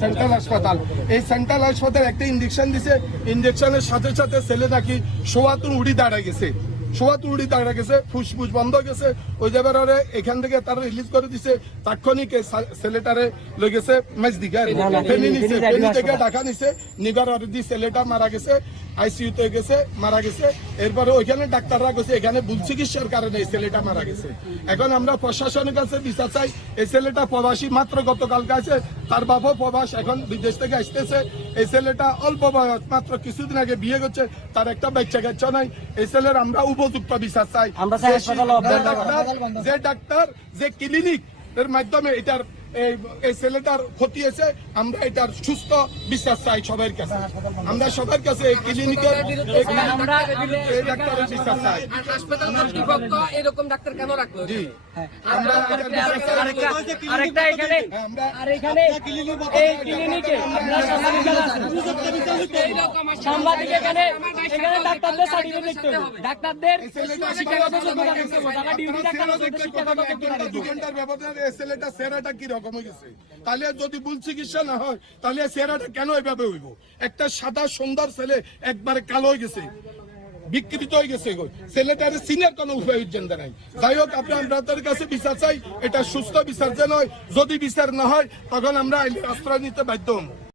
Central হাসপাতাল, এই central হাসপাতাল একটা ইঞ্জেকশন দিছে, ইঞ্জেকশনের সাথে সাথে ছেলে নাকি শোয়াতুন উড়ি দাঁড়ায় গেছে, ফুসফুস বন্ধ গেছে। ওই জায়গায় এখান থেকে তারা রিলিজ করে দিছে, তাৎক্ষণিক ছেলেটারে লই গেছে মেজদিকে ফেনি নিছে, ফেনি থেকে ঢাকা নিছে, নিবার অলরেডি ছেলেটা মারা গেছে, আইসিইউতে গেছে, মারা গেছে। এরপরে ওইখানে ডাক্তাররা গেছে, এখানে ভুল চিকিৎসার কারণে এই ছেলেটা মারা গেছে। এখন আমরা প্রশাসনের কাছে বিচার চাই। এই ছেলেটা প্রবাসী, মাত্র গতকালকে আছে, তার বাবা প্রবাস, এখন বিদেশ থেকে আসতেছে। এই ছেলেটা অল্প বয়স, মাত্র কিছুদিন আগে বিয়ে করছে, তার একটা বাচ্চা কাচ্চা নাই। এই ছেলের আমরা উপযুক্ত বিচার চাই। যে ডাক্তার, যে ক্লিনিক এর মাধ্যমে এটার এই ছেলেটার ক্ষতি হয়েছে, আমরা এটার সুস্থ বিচার চাই সবার কাছে। আমরা সবার কাছে এই ক্লিনিকের ডাক্তারের বিচার চাই। হাসপাতাল কর্তৃপক্ষ এরকম ডাক্তার কেন রাখলো? জি, আমরা আরেকটা এখানে আর এখানে এই ক্লিনিকে সাংবাদিক এখানে ডাক্তারদের সার্টিফিকেট দেখতে হবে, ডাক্তারদের শিক্ষাগত যোগ্যতা দেখতে হবে, যারা ডিউটি ডাক্তার শিক্ষাগত যোগ্যতা দেখতে হবে। 2 ঘন্টার ব্যবধানে এই ছেলেটা চেহারাটা কি রকম হয়ে গেছে? তাহলে যদি ভুল চিকিৎসা না হয়, তাহলে চেহারাটা কেন এভাবে হইব? একটা সাদা সুন্দর ছেলে একবারে কালো হয়ে গেছে, বিকৃত হয়ে গেছে। ছেলেটার সিনিয়র কোন উপায় নাই। যাই হোক, আপনাদের কাছে বিচার চাই, এটা সুস্থ বিচার যে নয়। যদি বিচার না হয়, তখন আমরা আইনের আশ্রয় নিতে বাধ্য হব।